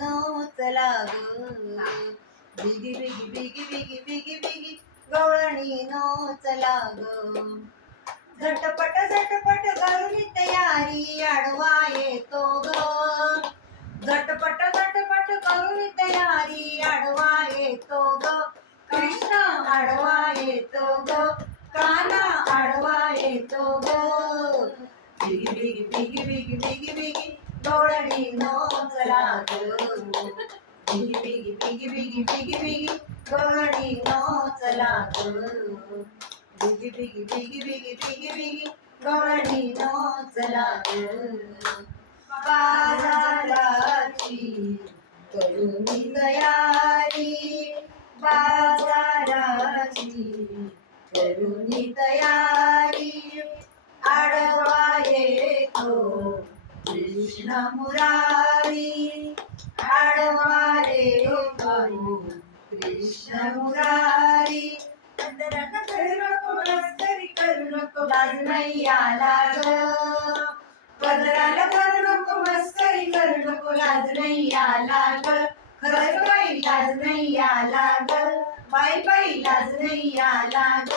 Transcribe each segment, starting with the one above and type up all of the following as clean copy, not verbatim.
no चला ग बिगी बिगी बिगी बिगी बिगी बिगी गवळणी no चला ग झटपट झटपट करून तयारी आडवा येतो ग झटपट झटपट करून तयारी आडवा येतो ग कृष्ण आडवा येतो ग काना आडवा येतो ग बिगी बिगी बिगी बिगी बिगी बिगी गवळणी नो चला ग बिगी बिगी बिगी बिगी बिगी बिगी गवळणी नो चला ग बिगी बिगी बिगी बिगी बिगी बिगी गवळणी नो चला ग बाजाराची करुणी तयारी बाजाराची करुणी तयारी आडवा येतो कृष्ण मुरारी आडवा येतो कृष्ण मुरारी करू नको मस्करी करू नको लाज नाही आला ग पदराला करू नको मस्करी करू नको लाज नाही आला ग खरंच बाई लाज नाही आला ग बाई बाई लाज नाही आला ग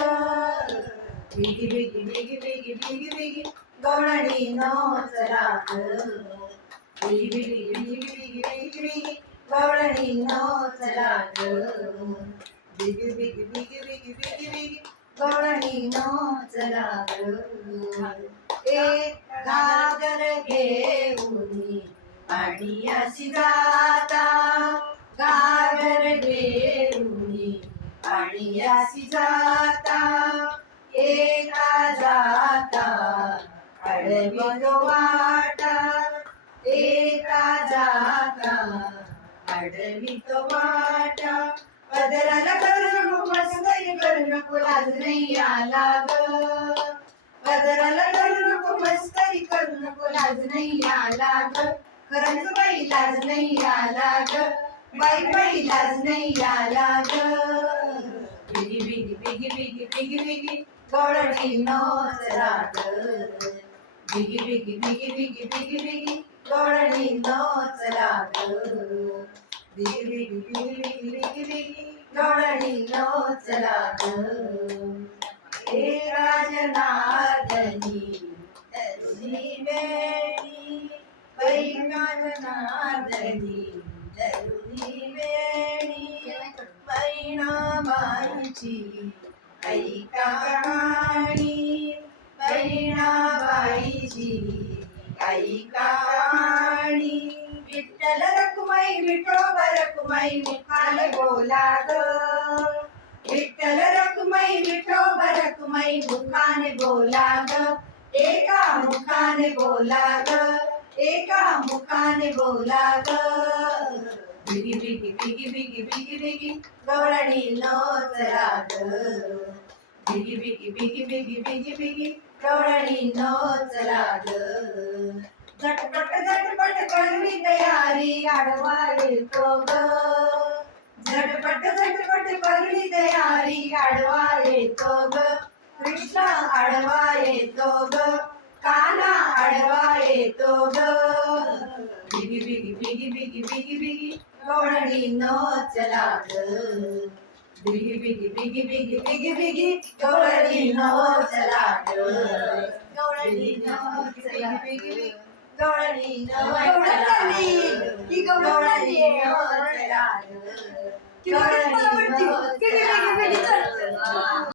बिगी बिगी बिगी बिगी बिगी बिगी गवळणी नो चला ग बिगी बिगी बिगी बिगी बिगी बिगी गवळणी नो चला ग बिगी बिगी बिगी बिगी बिगी बिगी गवळणी नो चला ग एक घागर घेऊन आणि अशी जाता घागर घेऊन आणि अशी जाता एका जाता अडवितो वाटा एका जाता अडवितो वाटा पदराला करू नको मस्करी करू नको लाज नाही आला ग पदराला करू नको मस्करी करू नको लाज नाही आला ग खरंच बाई लाज नाही आला ग बाई बाई लाज नाही आला ग बिगी बिगी बिगी बिगी बिगी बिगी गवळणी नो चला ग बिगी बिगी बिगी बिगी बिगी बिगी गवळणी नो चला ग बिगी बिगी बिगी बिगी बिगी बिगी गवळणी नो चला ग हे राजनार्दनी तरुणी वेणी राजनार्दनी तरुणी वेणी बहिणाबाईची ऐका कहाणी बहिणाबाईची ऐका कहाणी विठ्ठल रखुमाई विठोबा रखुमाई मुखाने बोला ग विठ्ठल रखुमाई विठोबा रखुमाई मुखाने बोला ग एका मुखाने बोला ग एका मुखाने बोला ग बिगी बिगी बिगी बिगी बिगी बिगी गवळणी नो चला ग बिगी बिगी बिगी बिगी बिगी बिगी गवळणी नो चला ग झटपट झटपट करुणी तयारी आडवा येतो ग झटपट झटपट करुणी तयारी आडवा येतो ग कृष्ण आडवा येतो ग काना आडवा येतो ग बिगी बिगी बिगी बिगी बिगी बिगी गवळणी नो चला ग बिगी बिगी बिगी बिगी बिगी बिगी गवळणी नो चला ग गवळणी नो चला बिगी बिगी गवळणी नो गवळणी ही गवळणी नो चला ग गवळणी नो